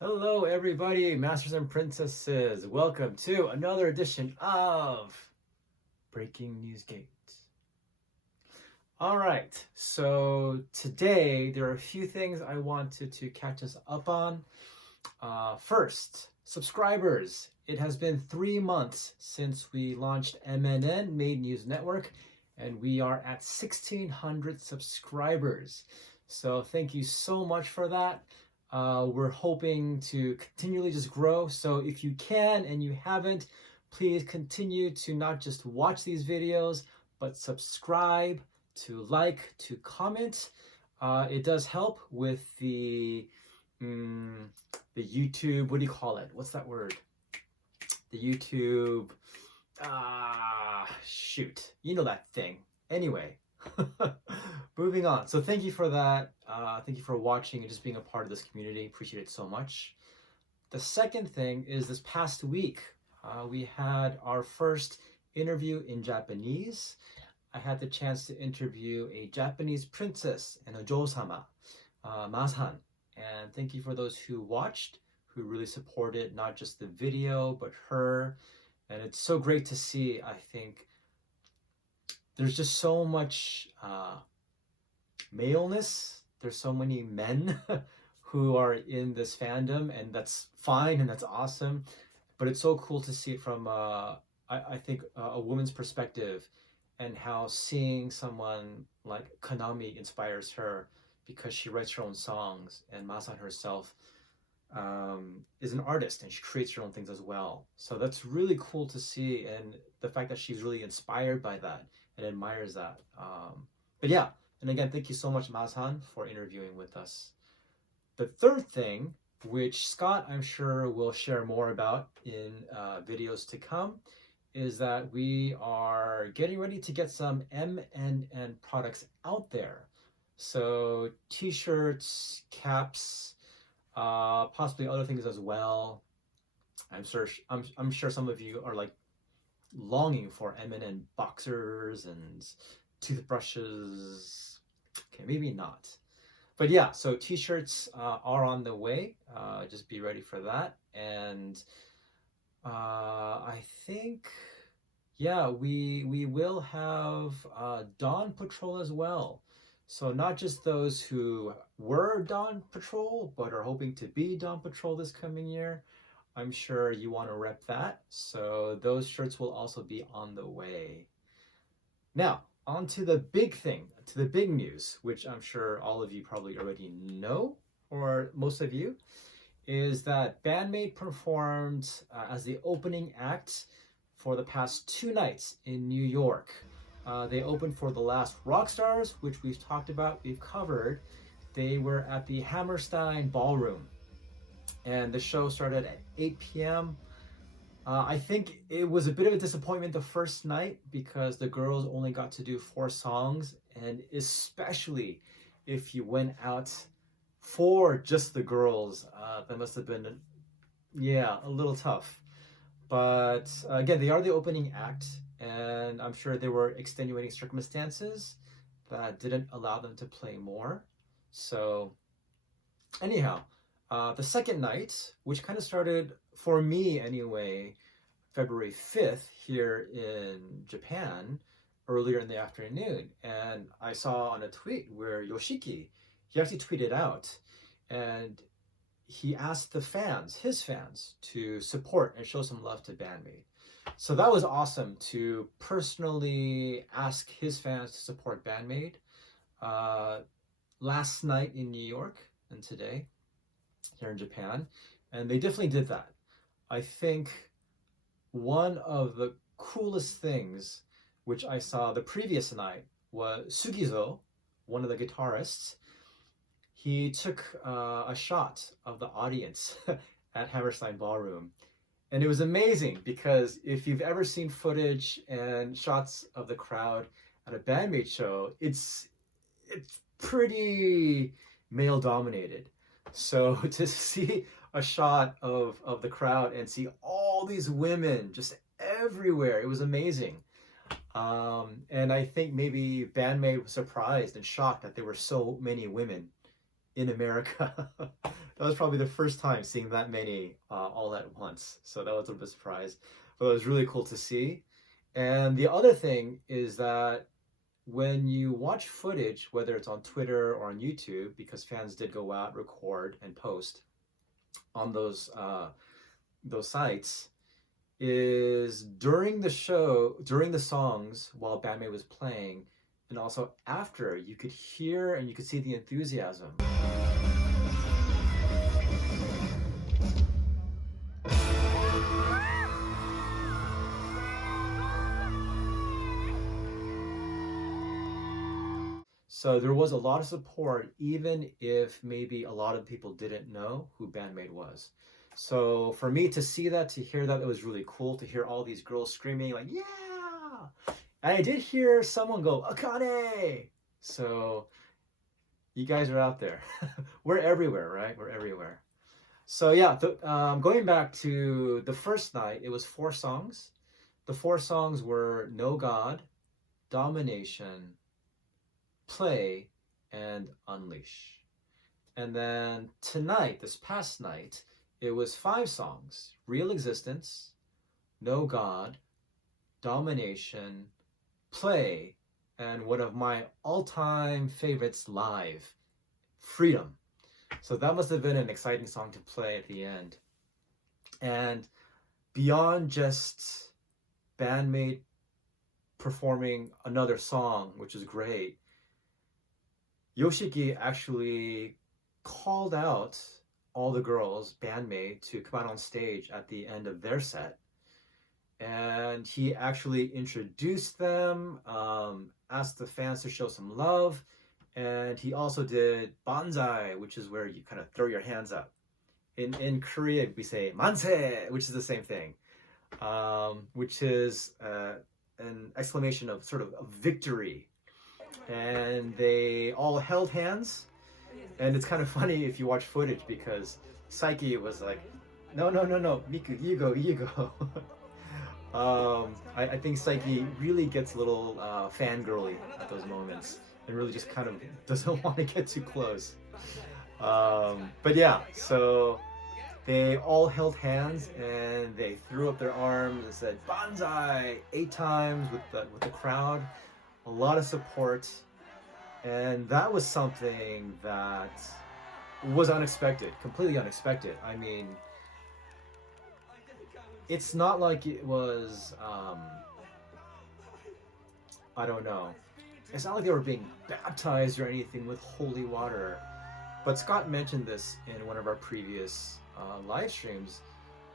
Hello, everybody, masters and princesses. Welcome to another edition of Breaking News Gate. All right, so today there are a few things I wanted to catch us up on. First, subscribers. It has been 3 months since we launched MNN, Maid News Network, and we are at 1,600 subscribers. So thank you so much for that. We're hoping to continually just grow. So if you can and you haven't, please continue to not just watch these videos, but subscribe, to like, to comment. It does help with the YouTube, what do you call it? What's that word? The YouTube, shoot, you know that thing. Anyway, moving on. So thank you for that. Thank you for watching and just being a part of this community. Appreciate it so much. The second thing is this past week, we had our first interview in Japanese. I had the chance to interview a Japanese princess and a Ojo-sama, Masan. And thank you for those who watched, who really supported not just the video, but her. And it's so great to see. I think there's just so much maleness. There's so many men who are in this fandom, and that's fine and that's awesome. But it's so cool to see it from, I think, a woman's perspective, and how seeing someone like Kanami inspires her because she writes her own songs, and Masan herself is an artist and she creates her own things as well. So that's really cool to see, and the fact that she's really inspired by that and admires that. But yeah, and again, thank you so much, Masan, for interviewing with us. The third thing, which Scott, I'm sure, will share more about in videos to come, is that we are getting ready to get some MNN products out there. So t-shirts, caps, possibly other things as well. I'm sure some of you are like longing for MNN boxers and toothbrushes. Okay, maybe not. But yeah, so t-shirts are on the way. Just be ready for that. And I think, yeah, we will have Dawn Patrol as well. So not just those who were Dawn Patrol, but are hoping to be Dawn Patrol this coming year. I'm sure you want to rep that. So those shirts will also be on the way. Now, on to the big thing, to the big news, which I'm sure all of you probably already know, or most of you, is that Band-Maid performed as the opening act for the past 2 nights in New York. They opened for the Last Rockstars, which we've talked about, we've covered. They were at the Hammerstein Ballroom, and the show started at 8 p.m. I think it was a bit of a disappointment the first night because the girls only got to do 4 songs, and especially if you went out for just the girls, that must have been, a little tough. But again, they are the opening act, and I'm sure there were extenuating circumstances that didn't allow them to play more. So anyhow, the second night, which kind of started, for me anyway, February 5th here in Japan, earlier in the afternoon. And I saw on a tweet where Yoshiki, he actually tweeted out, and he asked the fans, his fans, to support and show some love to Band-Maid. So that was awesome to personally ask his fans to support Band-Maid. Last night in New York and today here in Japan, and they definitely did that. I think one of the coolest things which I saw the previous night was Sugizo, one of the guitarists. He took a shot of the audience at Hammerstein Ballroom. And it was amazing because if you've ever seen footage and shots of the crowd at a Band-Maid show, it's pretty male dominated. So to see a shot of the crowd and see all these women just everywhere, it was amazing. And I think maybe Band-Maid was surprised and shocked that there were so many women in America. That was probably the first time seeing that many all at once. So that was a little bit surprised, but it was really cool to see. And the other thing is that when you watch footage, whether it's on Twitter or on YouTube, because fans did go out, record, and post on those sites, is during the show, during the songs, while Band-Maid was playing, and also after, you could hear and you could see the enthusiasm. So there was a lot of support, even if maybe a lot of people didn't know who Band-Maid was. So for me to see that, to hear that, it was really cool to hear all these girls screaming like, yeah! And I did hear someone go, Akane! So you guys are out there. We're everywhere, right? We're everywhere. So yeah, going back to the first night, it was 4 songs. The 4 songs were No God, Domination, Play, and Unleash. And then tonight, this past night, it was 5 songs: Real Existence, No God, Domination, Play, and one of my all-time favorites live, Freedom. So that must have been an exciting song to play at the end. And beyond just Band-Maid performing another song, which is great, Yoshiki actually called out all the girls, Band-Maid, to come out on stage at the end of their set. And he actually introduced them, asked the fans to show some love, and he also did Banzai, which is where you kind of throw your hands up. In Korea, we say Manse, which is the same thing, which is an exclamation of sort of a victory. And they all held hands, and it's kind of funny if you watch footage, because Saiki was like, no, Miku, you go. I think Saiki really gets a little fangirly at those moments, and really just kind of doesn't want to get too close. But yeah, so they all held hands and they threw up their arms and said Banzai 8 times with the crowd. A lot of support, and that was something that was unexpected, completely unexpected. I mean, it's not like it was, I don't know, it's not like they were being baptized or anything with holy water. But Scott mentioned this in one of our previous live streams,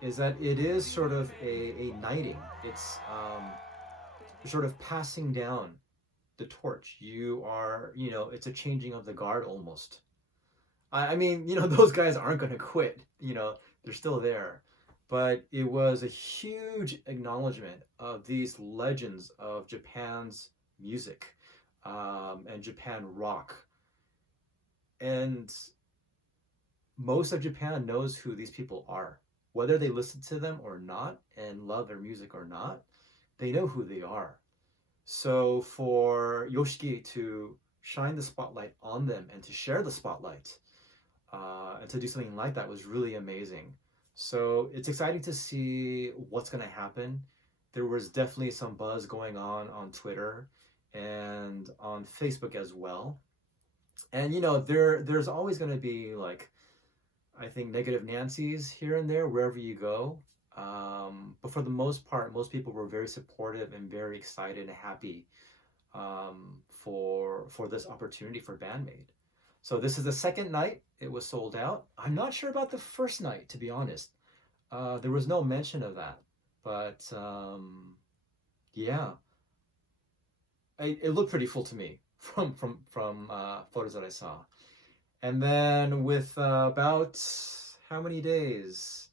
is that it is sort of a knighting. It's sort of passing down the torch. You are, it's a changing of the guard almost. I mean, those guys aren't going to quit. They're still there. But it was a huge acknowledgement of these legends of Japan's music and Japan rock. And most of Japan knows who these people are. Whether they listen to them or not and love their music or not, they know who they are. So for Yoshiki to shine the spotlight on them and to share the spotlight and to do something like that was really amazing. So it's exciting to see what's going to happen. There was definitely some buzz going on Twitter and on Facebook as well. And there's always going to be, like, I think, negative Nancy's here and there wherever you go. But for the most part, most people were very supportive and very excited and happy for this opportunity for Band-Maid. So this is the second night. It was sold out. I'm not sure about the first night, to be honest. There was no mention of that. But yeah, it looked pretty full to me from photos that I saw. And then with about how many days?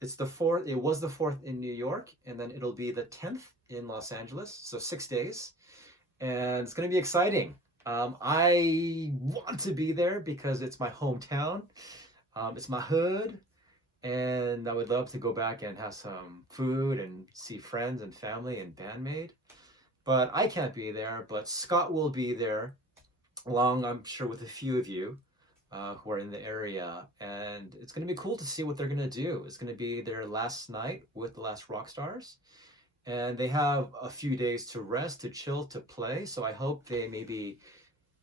It's the 4th. It was the 4th in New York, and then it'll be the 10th in Los Angeles. So 6 days, and it's going to be exciting. I want to be there because it's my hometown. It's my hood, and I would love to go back and have some food and see friends and family and Band-Maid. But I can't be there. But Scott will be there, along, I'm sure, with a few of you. who are in the area, and it's going to be cool to see what they're going to do. It's going to be their last night with the Last Rockstars, and they have a few days to rest, to chill, to play. So I hope they maybe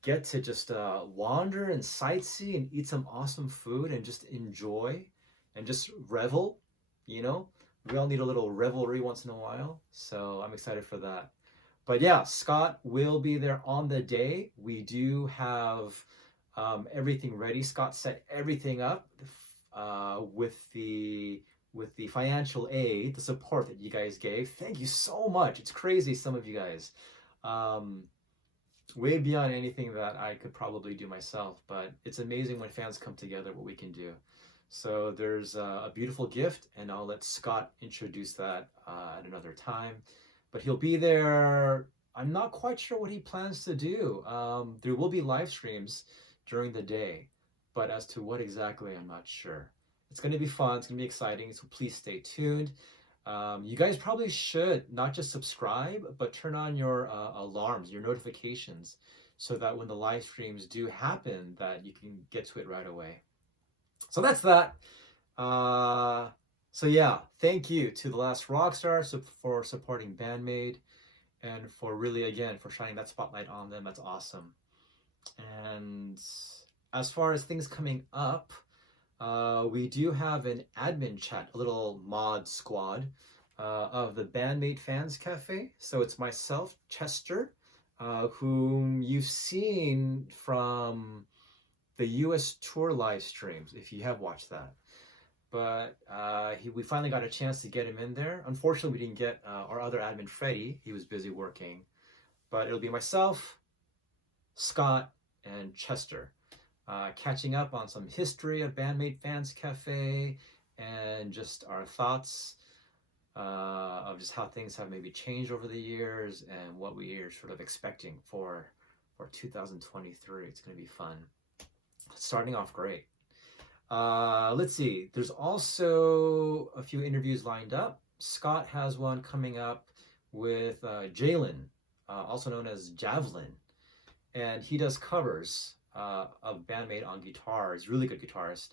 get to just wander and sightsee and eat some awesome food and just enjoy and just revel. You know, we all need a little revelry once in a while. So I'm excited for that. But yeah, Scott will be there on the day. We do have everything ready. Scott set everything up with the financial aid, the support that you guys gave. Thank you so much. It's crazy, some of you guys. Way beyond anything that I could probably do myself, but it's amazing when fans come together what we can do. So there's a beautiful gift, and I'll let Scott introduce that at another time. But he'll be there. I'm not quite sure what he plans to do. There will be live streams during the day, but as to what exactly, I'm not sure. It's going to be fun. It's going to be exciting. So please stay tuned. You guys probably should not just subscribe, but turn on your alarms, your notifications, so that when the live streams do happen, that you can get to it right away. So that's that. So yeah, thank you to the Last Rockstars for supporting Band-Maid, and for really, again, for shining that spotlight on them. That's awesome. And as far as things coming up, we do have an admin chat, a little mod squad of the Band-Maid Fans Cafe. So it's myself, Chester, whom you've seen from the US tour live streams, if you have watched that. But we finally got a chance to get him in there. Unfortunately, we didn't get our other admin, Freddie. He was busy working. But it'll be myself, Scott, and Chester. Catching up on some history of Band-Maid Fans Cafe, and just our thoughts of just how things have maybe changed over the years and what we are sort of expecting for 2023. It's going to be fun. Starting off great. Let's see. There's also a few interviews lined up. Scott has one coming up with Jalen, also known as Javelin, and he does covers of Band-Maid on guitar. He's a really good guitarist,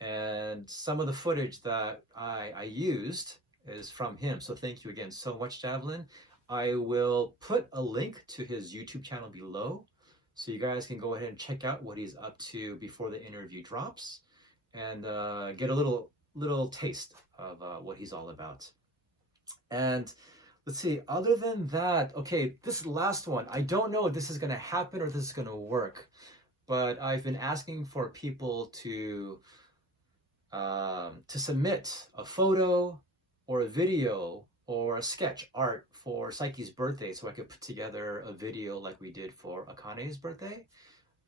and some of the footage that I used is from him. So thank you again so much, Javelin. I will put a link to his YouTube channel below, so you guys can go ahead and check out what he's up to before the interview drops, and get a little taste of what he's all about. And let's see, other than that, okay, this last one, I don't know if this is going to happen or this is going to work, but I've been asking for people to submit a photo or a video or a sketch art for Saiki's birthday, so I could put together a video like we did for Akane's birthday.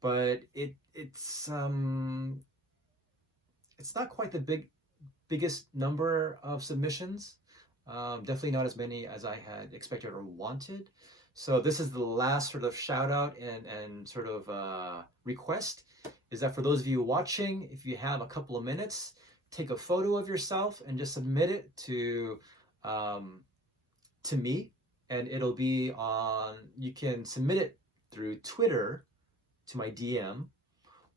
But it's not quite the biggest number of submissions. Definitely not as many as I had expected or wanted. So this is the last sort of shout out and sort of request, is that for those of you watching, if you have a couple of minutes, take a photo of yourself and just submit it to me, and it'll be on, you can submit it through Twitter to my DM,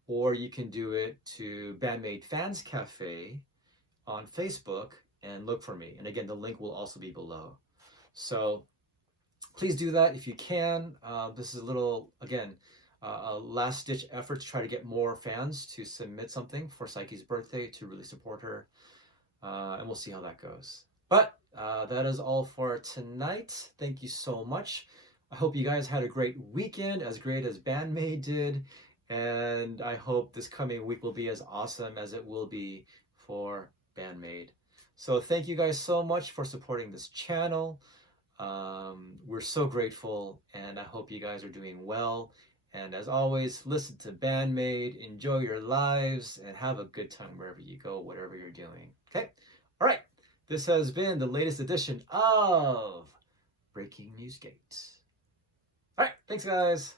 or you can do it to Band-Maid Fans Cafe on Facebook and look for me. And again, the link will also be below. So please do that if you can. This is a little, again, a last-ditch effort to try to get more fans to submit something for Saiki's birthday to really support her. And we'll see how that goes. But that is all for tonight. Thank you so much. I hope you guys had a great weekend, as great as Band-Maid did. And I hope this coming week will be as awesome as it will be for Band-Maid. So thank you guys so much for supporting this channel. We're so grateful, and I hope you guys are doing well. And as always, listen to Band-Maid, enjoy your lives, and have a good time wherever you go, whatever you're doing. Okay? All right. This has been the latest edition of Breaking News Gate. All right. Thanks, guys.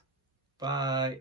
Bye.